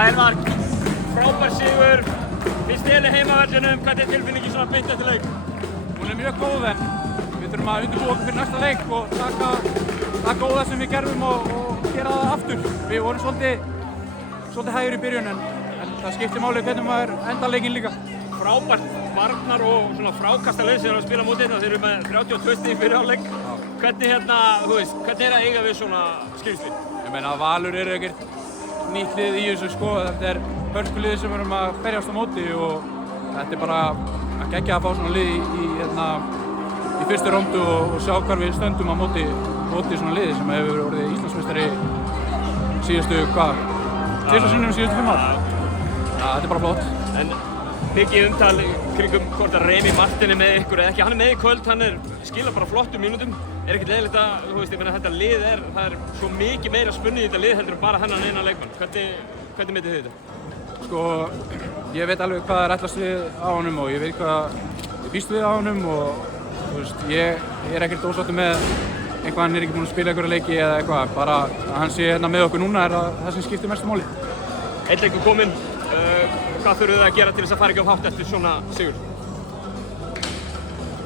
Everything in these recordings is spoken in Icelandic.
Já, Elvar, frábær sigur. Fyrst þér heimavellinum, hvernig er tilfinningin svona beint eftir leik? Hún er mjög góð en við þurfum að undirbúa okkur fyrir næsta leik og taka það góða sem við gerðum og gera það aftur. Við vorum svolítið hægur í byrjun en það skiptir máli hvernig maður enda leikinn líka. Frábært varnar og svona frákastalið sem eru að spila mótið þetta. Þeir eru með 32 stig fyrir hálfleik. Hvernig hvernig er að eiga við svona skilningslið? Ég meina Valur eru ekkert nýtt lið í þessu sko. Þetta er hörkulið sem við erum að berjast á móti og þetta er bara að gegja að fá svona lið í fyrstu róndu og sjá hvar við stöndum á móti svona liði sem hefur orðið Íslandsmeistari síðustu, tvisvar sinnum síðustu 5 ár. Þetta er bara flott. En mikið umtal kringum hvort að Remi Martin er með ykkur eða ekki. Hann er með í kvöld, hann skilar bara flottum mínútum. Er ekkert leiðilegt að, ég meina þetta lið það er svo mikið meira spunnið í þetta lið heldur en bara hennan eina leikmann. Hvernig metið þið þetta? Sko, ég veit alveg hvað er ætlast við á honum og ég veit hvað ég býst við á honum og ég er ekkert ósáttur með eitthvað hann er ekki búinn að spila einhverja leiki eða eitthvað. Bara að hann sé hérna með okkur núna er það sem skiptir mestu máli. Einn leikur kominn. Hvað þurfum þið að gera til þess að fara ekki á hátt eftir svona sigur?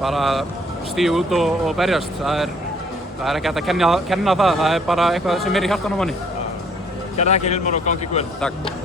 Bara stíga út og berjast. Það er ekki hægt að kenna það. Það er bara eitthvað sem er í hjartanum á manni. Kærar þakkir Hilmar og gangi ykkur vel. Takk.